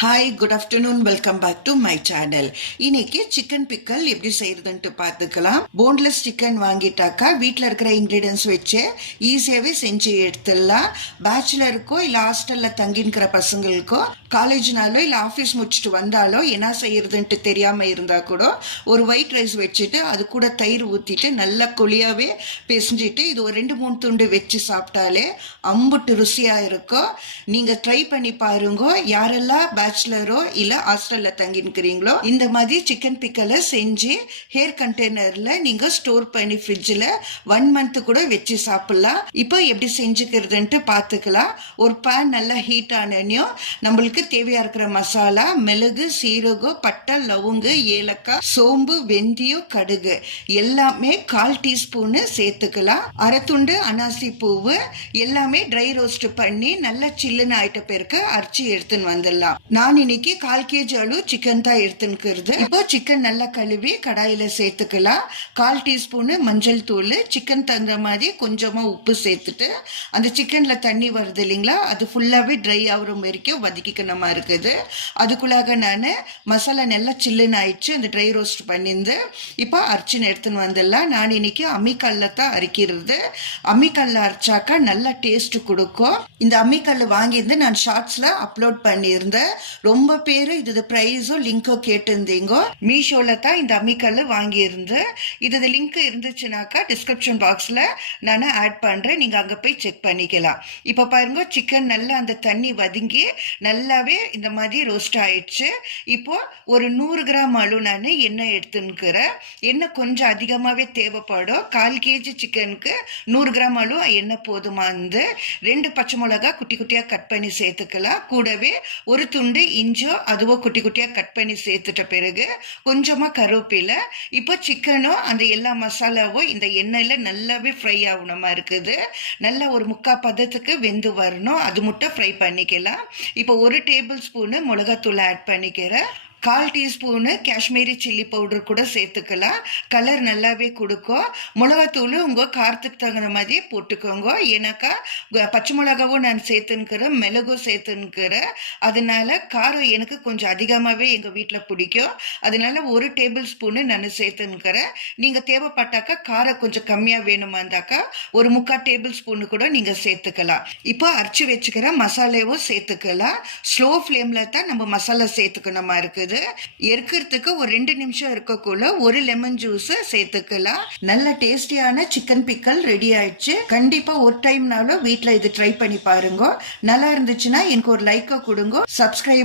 Hi, good afternoon. Welcome back to my channel. இன்னைக்கு chicken pickle எப்படி செய்யறதுன்ட்டு பார்த்துக்கலாம். போன்லெஸ் சிக்கன் வாங்கிட்டாக்கா வீட்டில் இருக்கிற இன்க்ரீடியன்ஸ் வச்சு ஈஸியாகவே செஞ்சு எடுத்துடலாம். பேச்சுலருக்கோ இல்லை ஹாஸ்டலில் தங்கின்கிற பசங்களுக்கோ, காலேஜ்னாலோ இல்லை ஆஃபீஸ் முடிச்சுட்டு வந்தாலோ என்ன செய்யறதுன்ட்டு தெரியாமல் இருந்தால் கூட ஒரு ஒயிட் ரைஸ் வச்சுட்டு அது கூட தயிர் ஊற்றிட்டு நல்லா கொளியாகவே பிசைஞ்சிட்டு இது ஒரு 2-3 துண்டு வச்சு சாப்பிட்டாலே அம்புட்டு ருசியாக இருக்கும். நீங்கள் ட்ரை பண்ணி பாருங்க. யாரெல்லாம் பேச்சுலரோ இல்ல ஹாஸ்டல்ல தங்கிருக்கிறீங்களோ இந்த மாதிரி சிக்கன் பிக்கலை செஞ்சு ஹேர் கண்டெய்னர்ல நீங்க ஸ்டோர் பண்ணி ஃப்ரிட்ஜில் 1 மந்த் கூட வச்சு சாப்பிடலாம். இப்போ எப்படி செஞ்சுக்கிறதுன்ட்டு பார்த்துக்கலாம். ஒரு பேன் நல்லா ஹீட் ஆனனையும் நம்மளுக்கு தேவையா இருக்கிற மசாலா மிளகு, சீரகம், பட்டை, லவங்கு, ஏலக்காய், சோம்பு, வெந்தயம், கடுகு எல்லாமே 1/4 டீஸ்பூன் சேர்த்துக்கலாம். அரை துண்டு அனாசி பூவு எல்லாமே ட்ரை ரோஸ்ட் பண்ணி நல்லா சில்லுன்னு ஆயிட்ட பிறகு அரைச்சி எடுத்துன்னு வந்துடலாம். நான் இன்னைக்கு 1/4 kg அளவு சிக்கன் தான் எடுத்துக்கிறது. இப்போ சிக்கன் நல்லா கழுவி கடாயில சேர்த்துக்கலாம். 1/4 டீஸ்பூன் மஞ்சள் தூள், சிக்கன் தகுந்த மாதிரி கொஞ்சமா உப்பு சேர்த்துட்டு அந்த சிக்கன்ல தண்ணி வருது இல்லைங்களா, அது ஃபுல்லாவே ட்ரை ஆகுற வரைக்கும் வதக்கிக்கணுமா இருக்குது. அதுக்குள்ளாக நான் மசாலா நல்லா சில்லுன்னு ஆயிடுச்சு. அந்த ட்ரை ரோஸ்ட் பண்ணிருந்து இப்போ அரைச்சின்னு எடுத்துன்னு வந்துடலாம். நான் இன்னைக்கு அம்மிக்கல்ல தான் அரைக்கிறது. அம்மிக்கல்ல அரைச்சாக்கா நல்லா டேஸ்ட் கொடுக்கும். இந்த அம்மிக்கல் வாங்கியிருந்து நான் ஷார்ட்ஸ்ல அப்லோட் பண்ணியிருந்தேன். ரொம்ப பேரு இது பிரைஸும் லிங்கோ கேட்டிருந்தீங்க. மீஷோல தான் இந்த அம்மிக்கல் வாங்கியிருந்து. இது லிங்க் இருந்துச்சுனாக்கா டிஸ்கிரிப்ஷன் பாக்ஸ்ல நான் ஆட் பண்றேன், நீங்க அங்க போய் செக் பண்ணிக்கலாம். இப்ப பாருங்க, சிக்கன் நல்லா அந்த தண்ணி வதங்கி நல்லாவே இந்த மாதிரி ரோஸ்ட் ஆயிடுச்சு. இப்போ ஒரு 100 கிராம் அளவு நான் எண்ணெய் எடுத்துக்கிறேன். எண்ணெய் கொஞ்சம் அதிகமாகவே தேவைப்படும். 1/4 kg சிக்கனுக்கு 100 கிராம் அளவு எண்ணெய் போதுமா இருந்து. 2 பச்சை மிளகா குட்டி குட்டியாக கட் பண்ணி சேர்த்துக்கலாம். கூடவே ஒரு துண்டு இஞ்சோ அதுவோ குட்டி குட்டியாக கட் பண்ணி சேர்த்துட்ட பிறகு கொஞ்சமாக கருவேப்பிலை. இப்போ சிக்கனும் அந்த எல்லா மசாலாவும் இந்த எண்ணெயில் நல்லாவே ஃப்ரை ஆகணுமா இருக்குது. நல்லா ஒரு 3/4 பதத்துக்கு வெந்து வரணும். அது மட்டும் ஃப்ரை பண்ணிக்கலாம். இப்போ 1 டேபிள் ஸ்பூனு மிளகாத்தூள் ஆட் பண்ணிக்கிறேன். 1/4 டீஸ்பூனு காஷ்மீரி சில்லி பவுடர் கூட சேர்த்துக்கலாம். கலர் நல்லாவே கொடுக்கும். மிளகாத்தூள் உங்கள் காரத்துக்கு தகுந்த மாதிரியே போட்டுக்கோங்க. ஏன்னாக்கா பச்சை மிளகாவும் நான் சேர்த்துன்னுக்கிறேன், மிளகும் சேர்த்துன்னுக்கிறேன். அதனால காரம் எனக்கு கொஞ்சம் அதிகமாகவே எங்கள் வீட்டில் பிடிக்கும். அதனால 1 டேபிள் ஸ்பூனு நான் சேர்த்துன்னுக்கிறேன். நீங்கள் தேவைப்பட்டாக்கா காரம் கொஞ்சம் கம்மியாக வேணுமா இருந்தாக்கா ஒரு 3/4 டேபிள் ஸ்பூனு கூட நீங்கள் சேர்த்துக்கலாம். இப்போ அரைச்சி வச்சுக்கிற மசாலாவும் சேர்த்துக்கலாம். ஸ்லோ ஃப்ளேமில் தான் நம்ம மசாலா சேர்த்துக்கணுமா இருக்குது. எரிக்கிறதுக்கு ஒரு 2 நிமிஷம் இருக்கக்குள்ள 1 லெமன் ஜூஸ் சேர்த்துக்கலாம். நல்ல டேஸ்டியான சிக்கன் பிக்கல் ரெடி ஆயிடுச்சு. கண்டிப்பா ஒரு டைம்னாலும் வீட்ல இது ட்ரை பண்ணி பாருங்க. நல்லா இருந்துச்சுன்னா எனக்கு ஒரு லைக் கொடுங்க. சப்ஸ்கிரைப்